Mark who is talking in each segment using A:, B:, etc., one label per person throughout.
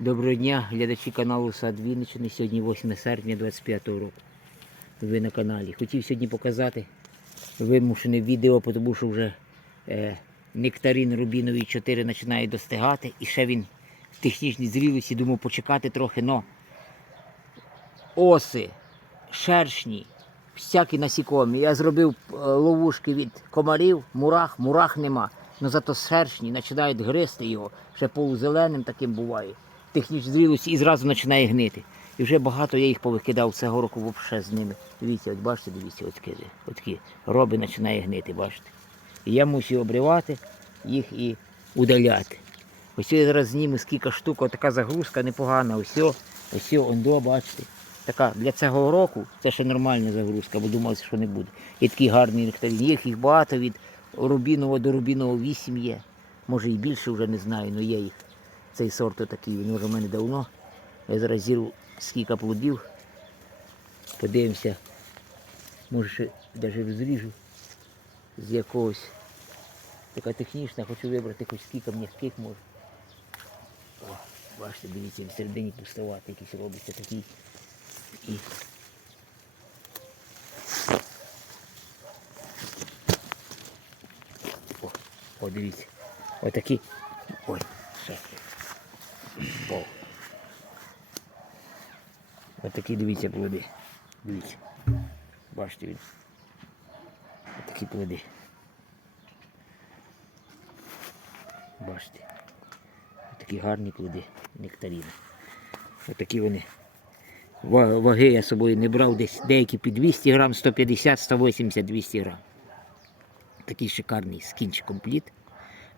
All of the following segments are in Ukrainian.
A: Доброго дня, глядачі каналу Сад Вінниччини. Сьогодні 8 серпня 25 року. Ви на каналі. Хотів сьогодні показати вимушене відео, тому що вже е, нектарин рубіновий 4 починає достигати. І ще він в технічній зрілості, думав почекати трохи, но оси, шершні, всякі насікомі. Я зробив е, ловушки від комарів, мурах, мурах нема. Ну зато шершні починають гризти його, ще полузеленим таким буває. Технічна зрілості і зразу починає гнити. І вже багато я їх повикидав цього року взагалі з ними. Дивіться, от бачите, дивіться, от такі, от роби починає гнити, бачите. І я мусив обривати їх і удаляти. Ось я зараз зніму скільки штук, от така загрузка непогана. Ось, ось ондо, бачите. Така для цього року це ще нормальна загрузка, бо думав, що не буде. І такий гарний нектарин. Їх їх багато від рубінового до рубінового 8 є. Може і більше вже не знаю, але є їх. Цей сорт такий, він вже в мене давно. Я зараз зірву скільки плодів. Подивимося. Може ще навіть розріжу з якогось. Така технічна, хочу вибрати хоч скільки м'яких може. О, бачите, дивіться, він всередині пустувати якийсь робиться такий. І О, о, дивіться. Отакі. Ой, ще. О. Отакі, дивіться, плоди. Дивіться. Бачите він. Отакі плоди. Бачите. Такі гарні плоди нектаріни. Отакі вони. Ва- Ваги я з собою не брав десь деякі під 200 грам, 150, 180, 200 грам. Такий шикарний з кінчиком плід.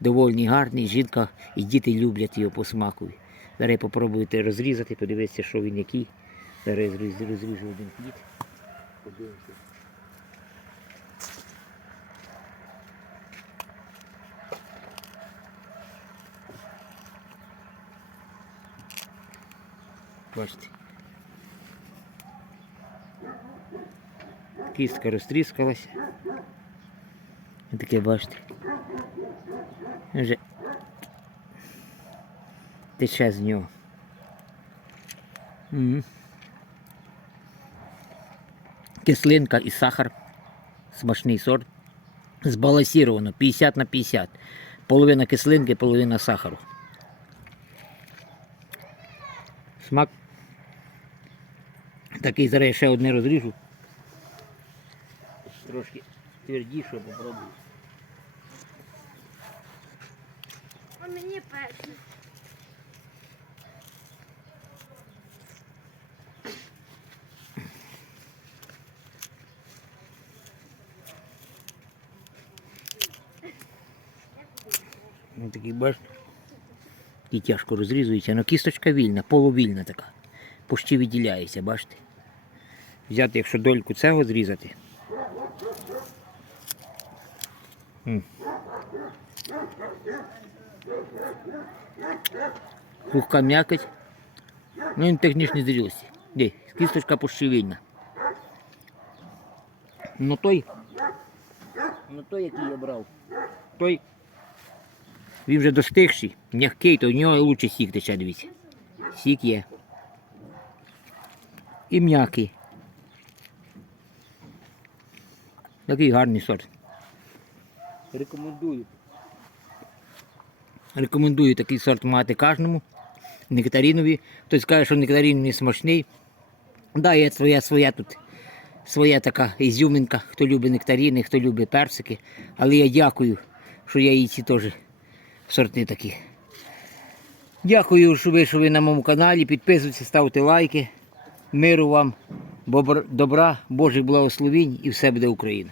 A: Довольний гарний, жінка і діти люблять його по смаку. Зараз попробуйте розрізати, подивитися, що він який. Зараз розріжу один плід. Подивимося. Бачите. Кістка розтріскалася. Таке бачите. Вже тече з нього. Мгм. Кислинка і сахар. Смачний сорт. Збалансировано 50 на 50. Половина кислинки, половина сахару. Смак. Такий зараз я ще одне розріжу. Трошки твердіше попробую.
B: А мені перший.
A: Ось такий бачите. І тяжко розрізується, але кісточка вільна, полувільна така. Почти відділяється, бачите. Взяти, якщо дольку цього зрізати. М. Пухка м'якоть. Ну він технічні зрілості. Де, кісточка почти вільна. Ну той. Ну той, який я брав. Той він вже достигший, м'який, то в нього лучше сік тече, дивіться. Сік є. І м'який. Такий гарний сорт. Рекомендую. Рекомендую такий сорт мати кожному. Нектарінові. Хтось каже, що нектарин не смачний. Да, є своя своя тут. Своя така ізюминка, хто любить нектаріни, хто любить персики. Але я дякую, що я їй ці теж сорти такі. Дякую, що ви, що ви на моєму каналі. Підписуйтесь, ставте лайки. Миру вам, добра, Божих благословінь і все буде Україна.